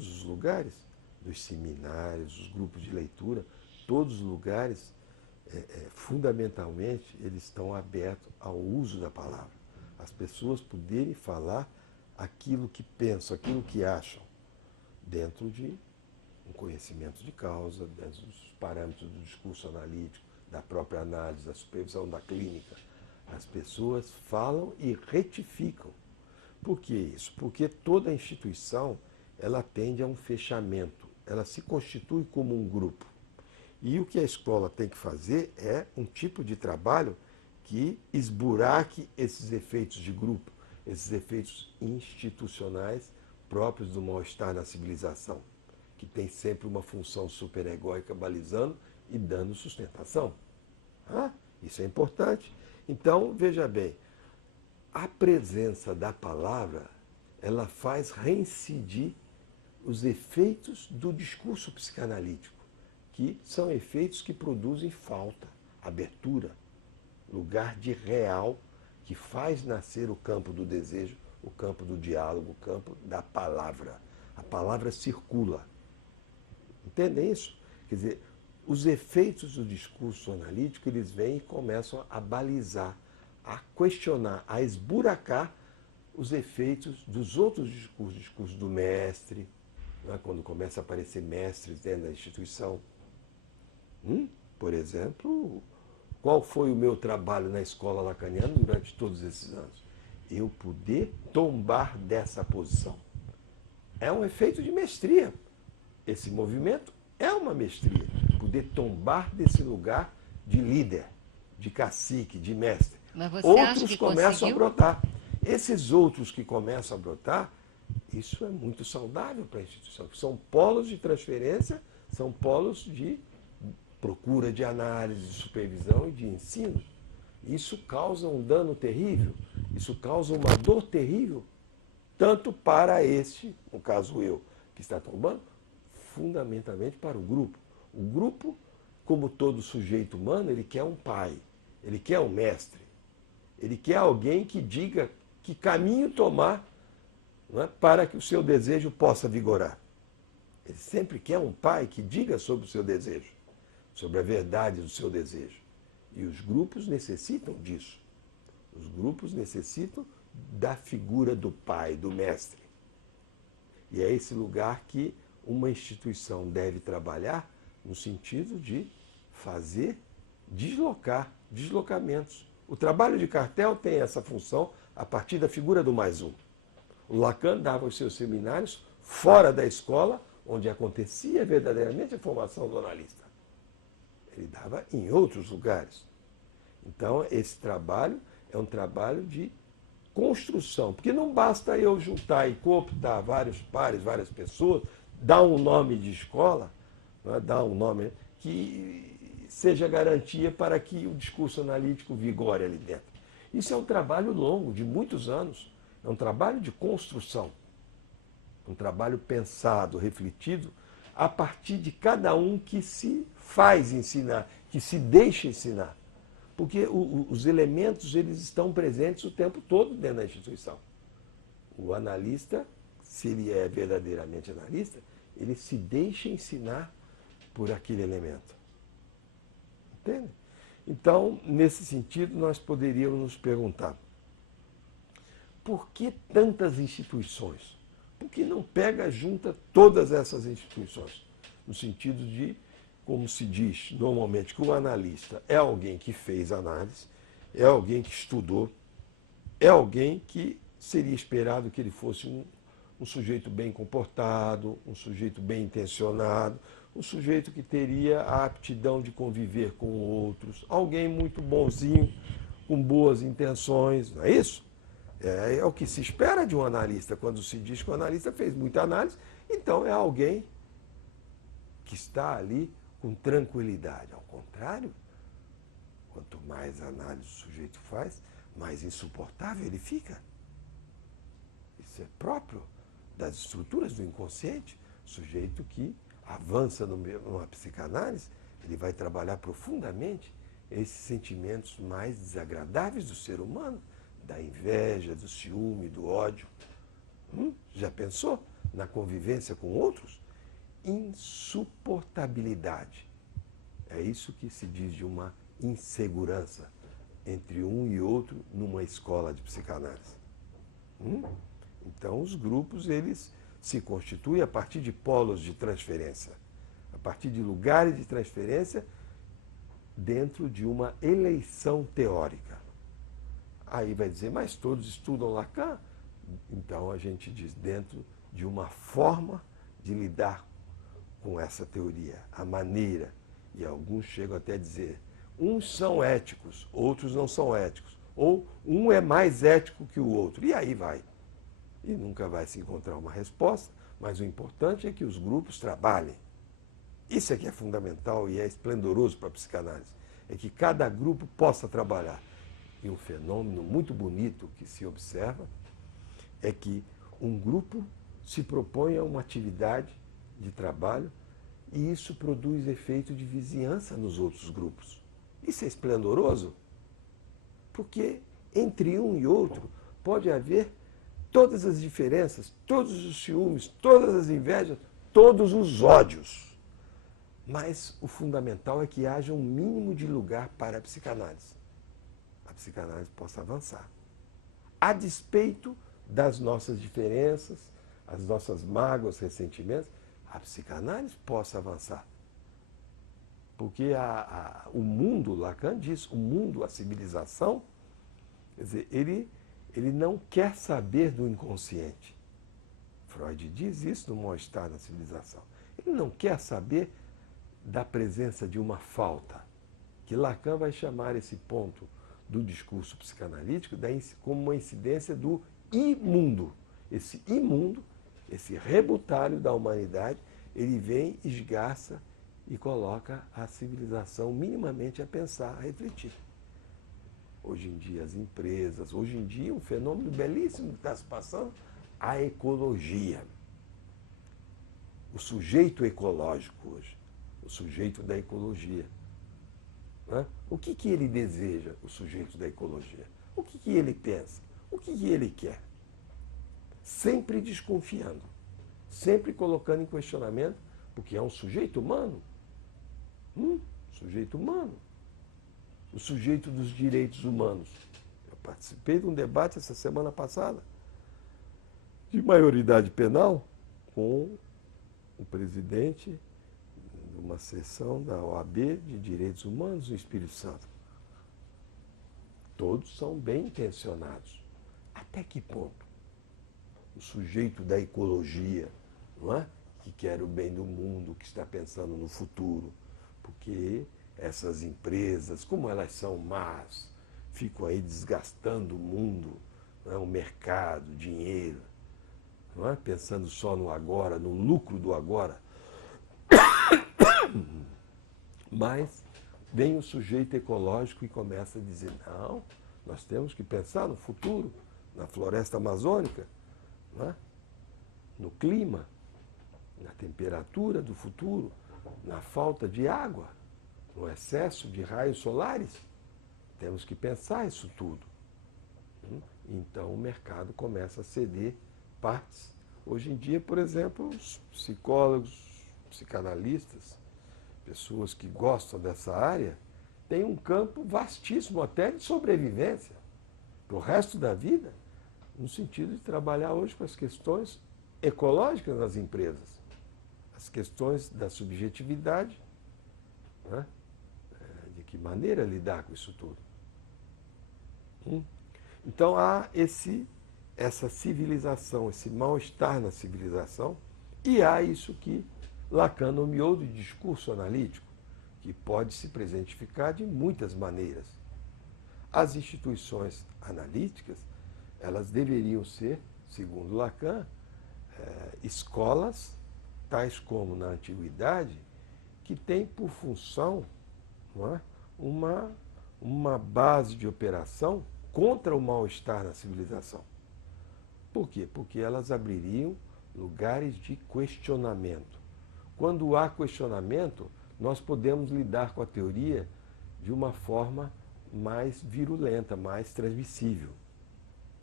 todos os lugares, dos seminários, os grupos de leitura, todos os lugares, fundamentalmente, eles estão abertos ao uso da palavra. As pessoas poderem falar aquilo que pensam, aquilo que acham, dentro de um conhecimento de causa, dentro dos parâmetros do discurso analítico, da própria análise, da supervisão da clínica. As pessoas falam e retificam. Por que isso? Porque toda instituição, ela tende a um fechamento, ela se constitui como um grupo. E o que a escola tem que fazer é um tipo de trabalho que esburaque esses efeitos de grupo, esses efeitos institucionais próprios do mal-estar na civilização, que tem sempre uma função superegóica balizando e dando sustentação. Isso é importante. Então, veja bem, a presença da palavra, ela faz reincidir os efeitos do discurso psicanalítico, que são efeitos que produzem falta, abertura, lugar de real, que faz nascer o campo do desejo, o campo do diálogo, o campo da palavra. A palavra circula. Entendem isso? Quer dizer, os efeitos do discurso analítico, eles vêm e começam a balizar, a questionar, a esburacar os efeitos dos outros discursos, o discurso do mestre, né? Quando começa a aparecer mestres dentro da instituição. Por exemplo, qual foi o meu trabalho na escola lacaniana durante todos esses anos? Eu poder tombar dessa posição. É um efeito de mestria. Esse movimento é uma mestria. Poder tombar desse lugar de líder, de cacique, de mestre. Mas você acha Outros que começam conseguiu? a brotar. Esses outros que começam a brotar, isso é muito saudável para a instituição. São polos de transferência, são polos de procura de análise, de supervisão e de ensino. Isso causa um dano terrível, isso causa uma dor terrível, tanto para este, no caso eu, que está tombando, fundamentalmente para o grupo. O grupo, como todo sujeito humano, ele quer um pai, ele quer um mestre, ele quer alguém que diga que caminho tomar, não é, para que o seu desejo possa vigorar. Ele sempre quer um pai que diga sobre o seu desejo, sobre a verdade do seu desejo. E os grupos necessitam disso. Os grupos necessitam da figura do pai, do mestre. E é esse lugar que uma instituição deve trabalhar no sentido de fazer deslocamentos. O trabalho de cartel tem essa função a partir da figura do mais um. O Lacan dava os seus seminários fora da escola, onde acontecia verdadeiramente a formação do analista. Ele dava em outros lugares. Então, esse trabalho é um trabalho de construção, porque não basta eu juntar e cooptar vários pares, várias pessoas, dar um nome de escola, né, dar um nome que seja garantia para que o discurso analítico vigore ali dentro. Isso é um trabalho longo, de muitos anos. É um trabalho de construção. Um trabalho pensado, refletido, a partir de cada um que se faz ensinar, que se deixa ensinar. Porque os elementos, eles estão presentes o tempo todo dentro da instituição. O analista, se ele é verdadeiramente analista, ele se deixa ensinar por aquele elemento. Entende? Então, nesse sentido, nós poderíamos nos perguntar: por que tantas instituições? Por que não pega, junta todas essas instituições? No sentido de, como se diz normalmente, que o analista é alguém que fez análise, é alguém que estudou, é alguém que seria esperado que ele fosse um sujeito bem comportado, um sujeito bem intencionado, um sujeito que teria a aptidão de conviver com outros, alguém muito bonzinho, com boas intenções, não é isso? É o que se espera de um analista. Quando se diz que o analista fez muita análise, então é alguém que está ali com tranquilidade. Ao contrário, quanto mais análise o sujeito faz, mais insuportável ele fica. Isso é próprio das estruturas do inconsciente. O sujeito que avança numa psicanálise, ele vai trabalhar profundamente esses sentimentos mais desagradáveis do ser humano, da inveja, do ciúme, do ódio. Já pensou? na convivência com outros? Insuportabilidade. É isso que se diz de uma insegurança entre um e outro numa escola de psicanálise. Então, os grupos, eles se constituem a partir de polos de transferência, a partir de lugares de transferência dentro de uma eleição teórica. Aí vai dizer, mas todos estudam Lacan? Então, a gente diz dentro de uma forma de lidar com essa teoria, a maneira. E alguns chegam até a dizer, uns são éticos, outros não são éticos. Ou um é mais ético que o outro. E aí vai. E nunca vai se encontrar uma resposta, mas o importante é que os grupos trabalhem. Isso é que é fundamental e é esplendoroso para a psicanálise. É que cada grupo possa trabalhar. E um fenômeno muito bonito que se observa é que um grupo se propõe a uma atividade de trabalho e isso produz efeito de vizinhança nos outros grupos. Isso é esplendoroso, porque entre um e outro pode haver todas as diferenças, todos os ciúmes, todas as invejas, todos os ódios. Mas o fundamental é que haja um mínimo de lugar para a psicanálise. A psicanálise possa avançar. A despeito das nossas diferenças, as nossas mágoas, ressentimentos, a psicanálise possa avançar. Porque o mundo, Lacan diz, o mundo, a civilização, quer dizer, ele não quer saber do inconsciente. Freud diz isso no Mal-Estar na Civilização. Ele não quer saber da presença de uma falta, que Lacan vai chamar esse ponto do discurso psicanalítico como uma incidência do imundo. Esse imundo, esse rebutalho da humanidade, ele vem, esgarça e coloca a civilização minimamente a pensar, a refletir. Hoje em dia as empresas, hoje em dia um fenômeno belíssimo que está se passando, a ecologia. O sujeito ecológico hoje, o sujeito da ecologia. Né? O que ele deseja, o sujeito da ecologia? O que ele pensa? O que ele quer? Sempre desconfiando, sempre colocando em questionamento, porque é um sujeito humano. Sujeito humano. O sujeito dos direitos humanos. Eu participei de um debate essa semana passada de maioridade penal com o presidente de uma sessão da OAB de Direitos Humanos no Espírito Santo. Todos são bem intencionados. Até que ponto? O sujeito da ecologia, não é? Que quer o bem do mundo, que está pensando no futuro, porque essas empresas, como elas são más, ficam aí desgastando o mundo, não é? O mercado, o dinheiro, não é? Pensando só no agora, no lucro do agora. Mas vem o sujeito ecológico e começa a dizer, não, nós temos que pensar no futuro, na floresta amazônica, não é? No clima, na temperatura do futuro, na falta de água, no excesso de raios solares. Temos que pensar isso tudo. Então o mercado começa a ceder partes. Hoje em dia, por exemplo, os psicólogos, psicanalistas, pessoas que gostam dessa área, têm um campo vastíssimo até de sobrevivência para o resto da vida, no sentido de trabalhar hoje com as questões ecológicas das empresas, as questões da subjetividade, né? De que maneira lidar com isso tudo. Então há essa civilização, esse mal-estar na civilização, e há isso que Lacan nomeou de discurso analítico, que pode se presentificar de muitas maneiras. As instituições analíticas, elas deveriam ser, segundo Lacan, escolas, tais como na antiguidade, que têm por função, não é, uma base de operação contra o mal-estar na civilização. Por quê? Porque elas abririam lugares de questionamento. Quando há questionamento, nós podemos lidar com a teoria de uma forma mais virulenta, mais transmissível.